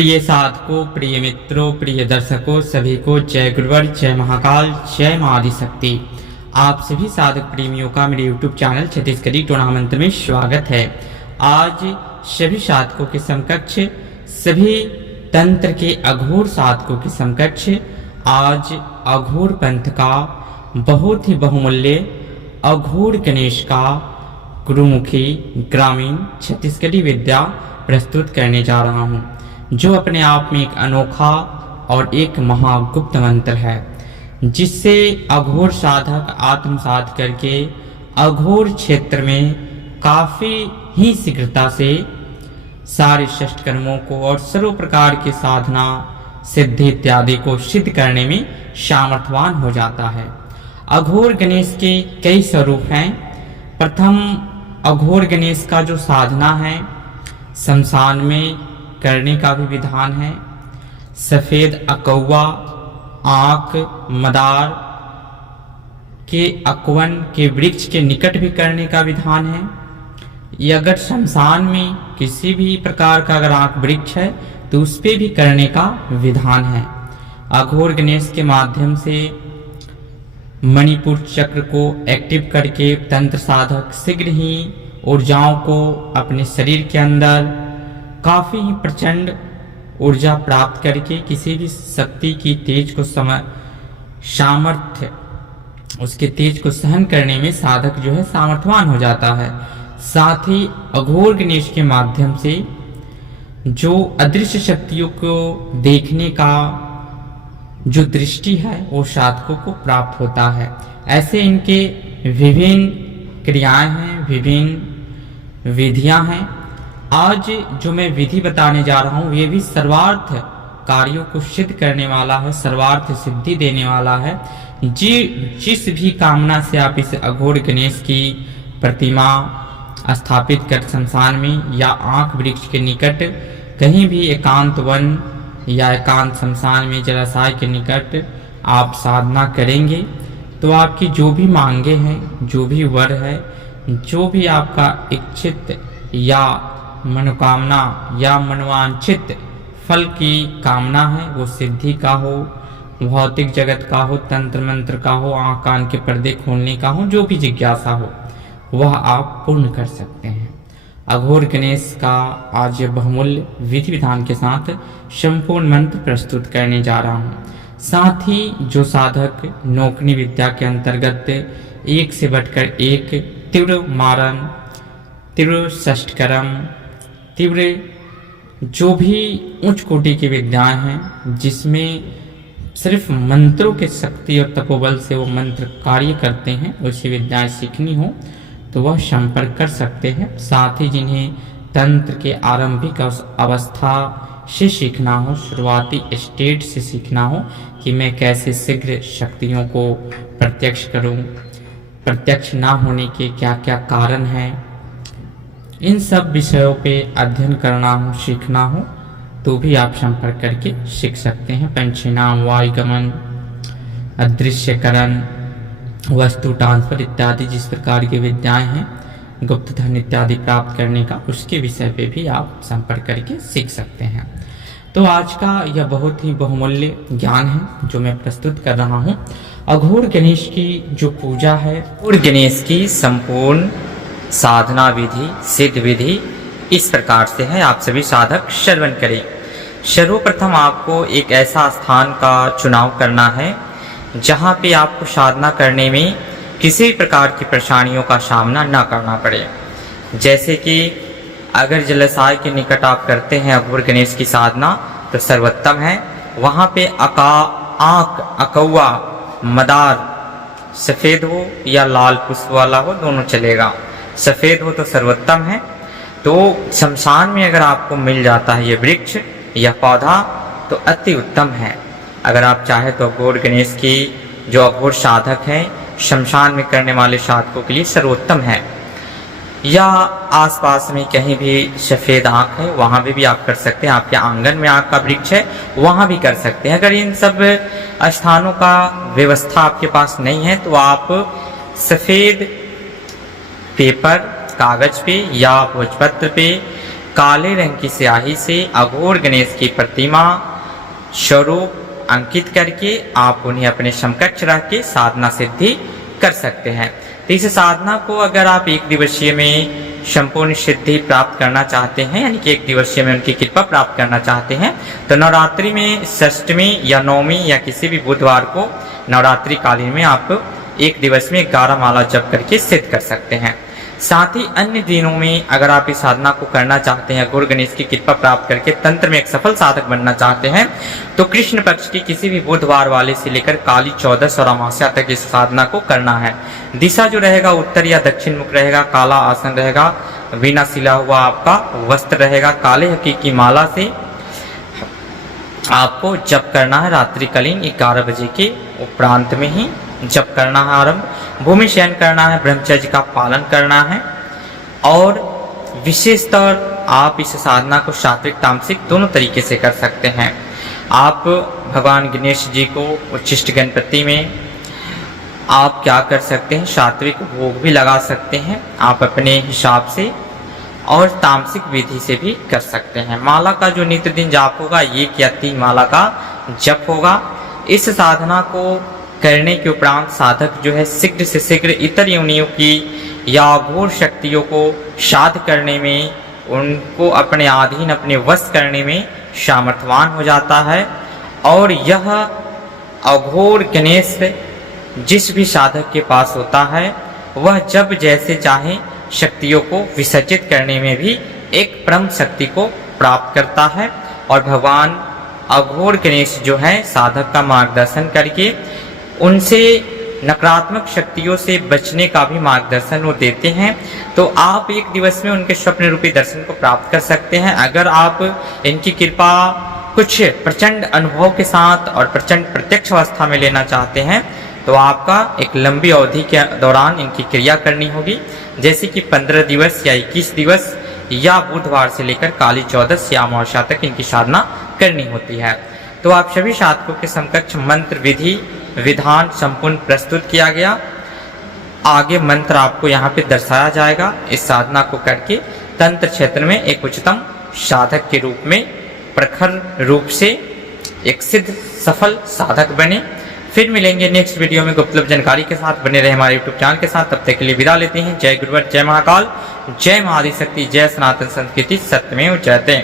प्रिय साधकों, प्रिय मित्रों, प्रिय दर्शकों, सभी को जय गुरुवर, जय महाकाल, जय मां आदिशक्ति। आप सभी साधक प्रेमियों का मेरे YouTube चैनल छत्तीसगढ़ी टूर्नामेंट में स्वागत है। आज सभी साधकों के समकक्ष, सभी तंत्र के अघोर साधकों के समकक्ष आज अघोर पंथ का बहुत ही बहुमूल्य अघोर गणेश का गुरुमुखी ग्रामीण छत्तीसगढ़ी विद्या प्रस्तुत करने जा रहा हूँ, जो अपने आप में एक अनोखा और एक महागुप्त मंत्र है, जिससे अघोर साधक आत्मसात करके अघोर क्षेत्र में काफी ही शीघ्रता से सारे षष्ठ कर्मों को और सर्व प्रकार की साधना सिद्धि इत्यादि को सिद्ध करने में सामर्थ्यवान हो जाता है। अघोर गणेश के कई स्वरूप हैं। प्रथम अघोर गणेश का जो साधना है, शमशान में करने का भी विधान है। सफेद अकौवा आंख मदार के अकवन के वृक्ष के निकट भी करने का विधान है। ये अगर शमशान में किसी भी प्रकार का अगर आंख वृक्ष है तो उस पे भी करने का विधान है। अघोर गणेश के माध्यम से मणिपुर चक्र को एक्टिव करके तंत्र साधक शीघ्र ही ऊर्जाओं को अपने शरीर के अंदर काफी ही प्रचंड ऊर्जा प्राप्त करके किसी भी शक्ति की तेज को सामर्थ्य उसके तेज को सहन करने में साधक जो है सामर्थ्यवान हो जाता है। साथ ही अघोर गणेश के माध्यम से जो अदृश्य शक्तियों को देखने का जो दृष्टि है वो साधकों को प्राप्त होता है। ऐसे इनके विभिन्न क्रियाएं हैं, विभिन्न विधियां हैं। आज जो मैं विधि बताने जा रहा हूँ ये भी सर्वार्थ कार्यों को सिद्ध करने वाला है, सर्वार्थ सिद्धि देने वाला है। जिस भी कामना से आप इस अघोर गणेश की प्रतिमा स्थापित कर शमशान में या आंख वृक्ष के निकट कहीं भी एकांत वन या एकांत शमशान में जलाशय के निकट आप साधना करेंगे तो आपकी जो भी मांगे हैं, जो भी वर है, जो भी आपका इच्छित या मनोकामना या मनोवांछित फल की कामना है, वो सिद्धि का हो, भौतिक जगत का हो, तंत्र मंत्र का हो, आँख कान के पर्दे खोलने का हो, जो भी जिज्ञासा हो वह आप पूर्ण कर सकते हैं। अघोर गणेश का आज बहुमूल्य विधि विधान के साथ संपूर्ण मंत्र प्रस्तुत करने जा रहा हूँ। साथ ही जो साधक नौकनी विद्या के अंतर्गत एक से बढ़कर एक तीव्र मारण, तीव्र षष्ठकर्म, तीव्र जो भी उच्च कोटि की विद्याएं हैं, जिसमें सिर्फ मंत्रों के शक्ति और तपोबल से वो मंत्र कार्य करते हैं, वैसी विद्याएं सीखनी हो तो वह संपर्क कर सकते हैं। साथ ही जिन्हें तंत्र के आरंभिक अवस्था से सीखना हो, शुरुआती स्टेज से सीखना हो कि मैं कैसे शीघ्र शक्तियों को प्रत्यक्ष करूं, प्रत्यक्ष ना होने के क्या क्या कारण हैं, इन सब विषयों पे अध्ययन करना हो, सीखना हो तो भी आप संपर्क करके सीख सकते हैं। पंचनाम, वायुगमन, अदृश्यकरण, वस्तु ट्रांसफर इत्यादि जिस प्रकार की विद्याएं हैं, गुप्त धन इत्यादि प्राप्त करने का, उसके विषय पे भी आप संपर्क करके सीख सकते हैं। तो आज का यह बहुत ही बहुमूल्य ज्ञान है जो मैं प्रस्तुत कर रहा हूँ। अघोर गणेश की जो पूजा है और गणेश की संपूर्ण साधना विधि, सिद्ध विधि इस प्रकार से है। आप सभी साधक श्रवण करें। सर्वप्रथम आपको एक ऐसा स्थान का चुनाव करना है जहाँ पे आपको साधना करने में किसी प्रकार की परेशानियों का सामना न करना पड़े। जैसे कि अगर जलाशय के निकट आप करते हैं अघोर गणेश की साधना तो सर्वोत्तम है। वहाँ पे आंख अकौवा मदार सफ़ेद हो या लाल पुष्प वाला हो, दोनों चलेगा। सफ़ेद हो तो सर्वोत्तम है। तो शमशान में अगर आपको मिल जाता है ये वृक्ष या पौधा तो अति उत्तम है। अगर आप चाहे तो अघोर गणेश की जो अघोर साधक हैं शमशान में करने वाले साधकों के लिए सर्वोत्तम है। या आसपास में कहीं भी सफ़ेद आंख है वहाँ भी आप कर सकते हैं। आपके आंगन में आंख का वृक्ष है वहाँ भी कर सकते हैं। अगर इन सब स्थानों का व्यवस्था आपके पास नहीं है तो आप सफ़ेद पेपर, कागज पे या भोजपत्र पे काले रंग की स्याही से अघोर गणेश की प्रतिमा स्वरूप अंकित करके आप उन्हें अपने समकक्ष रख के साधना सिद्धि कर सकते हैं। तो इस साधना को अगर आप एक दिवसीय में संपूर्ण सिद्धि प्राप्त करना चाहते हैं, यानी कि एक दिवसीय में उनकी कृपा प्राप्त करना चाहते हैं, तो नवरात्रि में षष्ठमी या नवमी या किसी भी बुधवार को नवरात्रि कालीन में आप एक दिवस में 11 माला जप करके सिद्ध कर सकते हैं। साथ ही अन्य दिनों में अगर आप इस साधना को करना चाहते हैं, गुरु गणेश की कृपा प्राप्त करके तंत्र में एक सफल साधक बनना चाहते हैं, तो कृष्ण पक्ष की किसी भी बुधवार वाले से लेकर काली चौदस और अमावस्या तक इस साधना को करना है। दिशा जो रहेगा उत्तर या दक्षिण मुख रहेगा, काला आसन रहेगा, बिना सिला हुआ आपका वस्त्र रहेगा, काले हकी की माला से आपको जप करना है। रात्रिकालीन 11 बजे के उपरांत में ही जप करना है आरंभ। भूमि शयन करना है, ब्रह्मचर्य का पालन करना है और विशेषतौर आप इस साधना को सात्विक तामसिक दोनों तरीके से कर सकते हैं। आप भगवान गणेश जी को उच्छिष्ट गणपति में आप क्या कर सकते हैं, सात्विक भोग भी लगा सकते हैं आप अपने हिसाब से, और तामसिक विधि से भी कर सकते हैं। माला का जो नित्य दिन जाप होगा 1 या 3 माला का जप होगा। इस साधना को करने के उपरांत साधक जो है शीघ्र से शीघ्र इतर योनियों की या अघोर शक्तियों को साध करने में, उनको अपने अधीन अपने वश करने में सामर्थ्यवान हो जाता है। और यह अघोर गणेश जिस भी साधक के पास होता है वह जब जैसे चाहे शक्तियों को विसर्जित करने में भी एक परम शक्ति को प्राप्त करता है। और भगवान अघोर गणेश जो है साधक का मार्गदर्शन करके उनसे नकारात्मक शक्तियों से बचने का भी मार्गदर्शन वो देते हैं। तो आप एक दिवस में उनके स्वप्न रूपी दर्शन को प्राप्त कर सकते हैं। अगर आप इनकी कृपा कुछ प्रचंड अनुभव के साथ और प्रचंड प्रत्यक्ष अवस्था में लेना चाहते हैं तो आपका एक लंबी अवधि के दौरान इनकी क्रिया करनी होगी, जैसे कि 15 दिवस या 21 दिवस या बुधवार से लेकर काली चौदस या अमावस्या तक इनकी साधना करनी होती है। तो आप सभी साधकों के समकक्ष मंत्र विधि विधान संपूर्ण प्रस्तुत किया गया। आगे मंत्र आपको यहाँ पे दर्शाया जाएगा। इस साधना को करके तंत्र क्षेत्र में एक उच्चतम साधक के रूप में प्रखर रूप से एक सिद्ध सफल साधक बने। फिर मिलेंगे नेक्स्ट वीडियो में उपलब्ध जानकारी के साथ। बने रहे हमारे यूट्यूब चैनल के साथ। तब तक के लिए विदा लेते हैं। जय गुरुवर, जय महाकाल, जय महाआदिशक्ति, जय सनातन संस्कृति, सत्यमेव जयते।